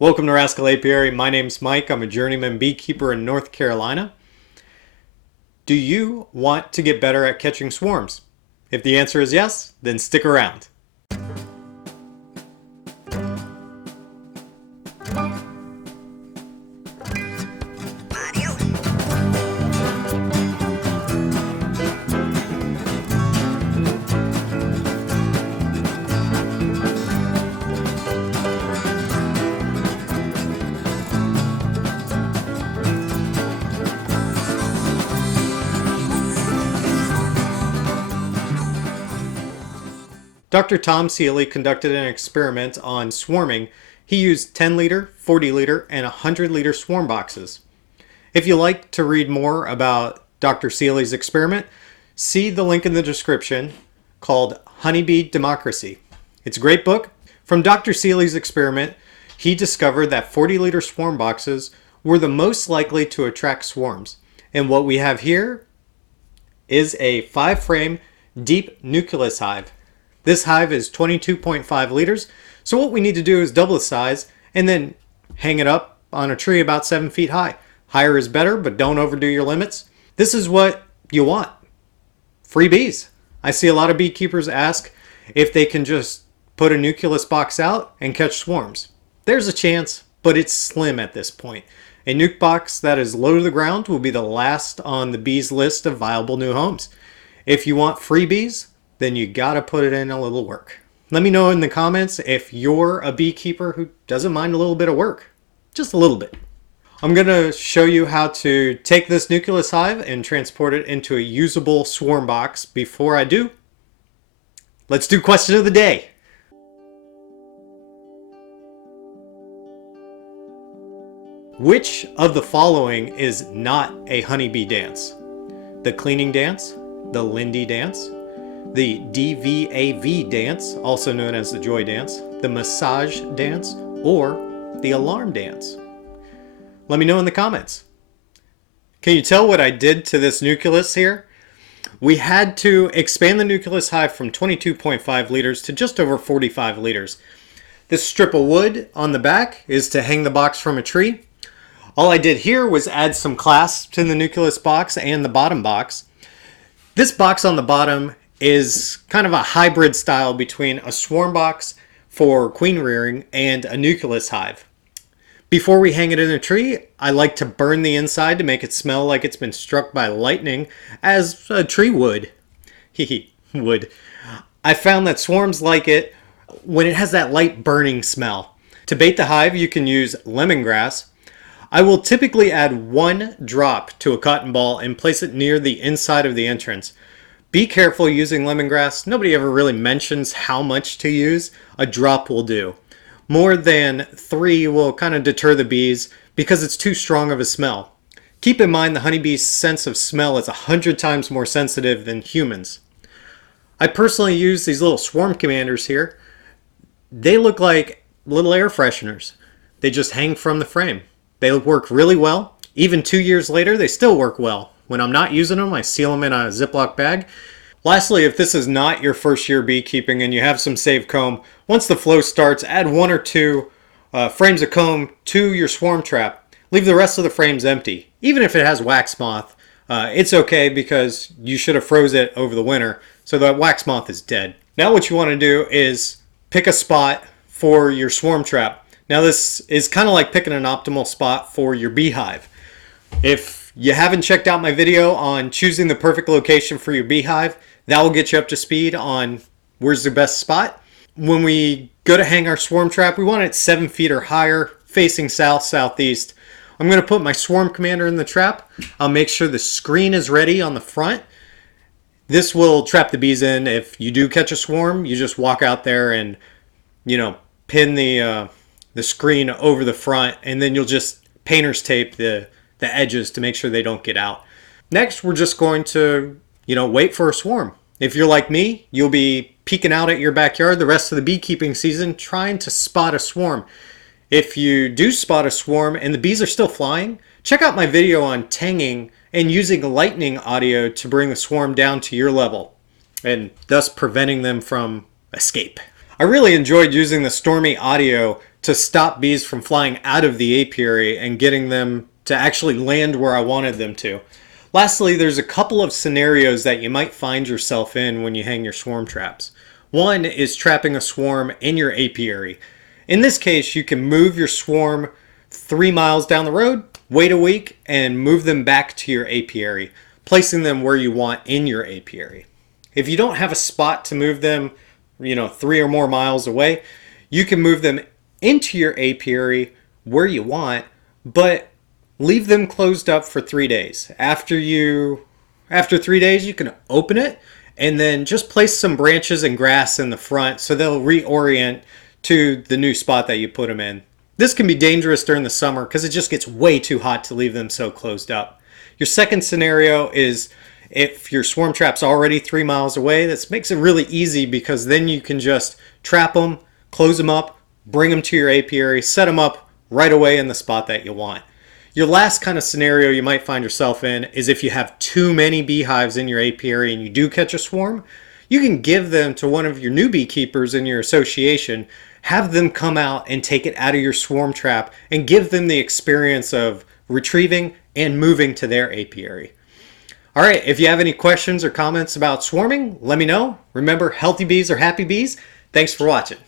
Welcome to Rascal Apiary. My name's Mike. I'm a journeyman beekeeper in North Carolina. Do you want to get better at catching swarms? If the answer is yes, then stick around. Dr. Tom Seeley conducted an experiment on swarming. He used 10 liter, 40 liter, and 100 liter swarm boxes. If you'd like to read more about Dr. Seeley's experiment, see the link in the description called Honeybee Democracy. It's a great book. From Dr. Seeley's experiment, he discovered that 40 liter swarm boxes were the most likely to attract swarms. And what we have here is a 5-frame deep nucleus hive. This hive is 22.5 liters, so what we need to do is double the size and then hang it up on a tree about 7 feet high. Higher is better, but don't overdo your limits. This is what you want. Free bees. I see a lot of beekeepers ask if they can just put a nucleus box out and catch swarms. There's a chance, but it's slim at this point. A nuke box that is low to the ground will be the last on the bees list of viable new homes. If you want free bees, then you gotta put it in a little work. Let me know in the comments if you're a beekeeper who doesn't mind a little bit of work. Just a little bit. I'm gonna show you how to take this nucleus hive and transport it into a usable swarm box. Before I do, let's do question of the day. Which of the following is not a honeybee dance? The cleaning dance, the Lindy dance, the DVAV dance, also known as the joy dance, the massage dance, or the alarm dance? Let me know in the comments. Can you tell what I did to this nucleus here? We had to expand the nucleus hive from 22.5 liters to just over 45 liters. This strip of wood on the back is to hang the box from a tree. All I did here was add some clasps in the nucleus box and the bottom box. This box on the bottom is kind of a hybrid style between a swarm box for queen rearing and a nucleus hive. Before we hang it in a tree, I like to burn the inside to make it smell like it's been struck by lightning, as a tree would. Would. I found that swarms like it when it has that light burning smell. To bait the hive, you can use lemongrass. I will typically add 1 drop to a cotton ball and place it near the inside of the entrance. Be careful using lemongrass. Nobody ever really mentions how much to use. A drop will do. More than 3 will kind of deter the bees because it's too strong of a smell. Keep in mind the honeybee's sense of smell is 100 times more sensitive than humans. I personally use these little swarm commanders here. They look like little air fresheners. They just hang from the frame. They work really well. Even 2 years later, they still work well. When I'm not using them, I seal them in a Ziploc bag. Lastly, if this is not your first year beekeeping and you have some saved comb, once the flow starts, add 1 or 2 frames of comb to your swarm trap. Leave the rest of the frames empty. Even if it has wax moth, it's okay because you should have froze it over the winter, so that wax moth is dead. Now what you want to do is pick a spot for your swarm trap. Now this is kind of like picking an optimal spot for your beehive. If you haven't checked out my video on choosing the perfect location for your beehive, that will get you up to speed on where's the best spot. When we go to hang our swarm trap, we want it 7 feet or higher, facing south, southeast. I'm going to put my swarm commander in the trap. I'll make sure the screen is ready on the front. This will trap the bees in. If you do catch a swarm, you just walk out there and, pin the screen over the front, and then you'll just painter's tape the edges to make sure they don't get out. Next, we're just going to, wait for a swarm. If you're like me, you'll be peeking out at your backyard the rest of the beekeeping season trying to spot a swarm. If you do spot a swarm and the bees are still flying, check out my video on tanging and using lightning audio to bring the swarm down to your level, and thus preventing them from escape. I really enjoyed using the Stormy audio to stop bees from flying out of the apiary and getting them to actually land where I wanted them to. Lastly, there's a couple of scenarios that you might find yourself in when you hang your swarm traps. One is trapping a swarm in your apiary. In this case, you can move your swarm 3 miles down the road, wait a week, and move them back to your apiary, placing them where you want in your apiary. If you don't have a spot to move them, 3 or more miles away, you can move them into your apiary where you want, but leave them closed up for 3 days. After 3 days, you can open it and then just place some branches and grass in the front so they'll reorient to the new spot that you put them in. This can be dangerous during the summer because it just gets way too hot to leave them so closed up. Your second scenario is if your swarm trap's already 3 miles away. This makes it really easy because then you can just trap them, close them up, bring them to your apiary, set them up right away in the spot that you want. Your last kind of scenario you might find yourself in is if you have too many beehives in your apiary and you do catch a swarm, you can give them to one of your new beekeepers in your association, have them come out and take it out of your swarm trap and give them the experience of retrieving and moving to their apiary. All right, if you have any questions or comments about swarming, let me know. Remember, healthy bees are happy bees. Thanks for watching.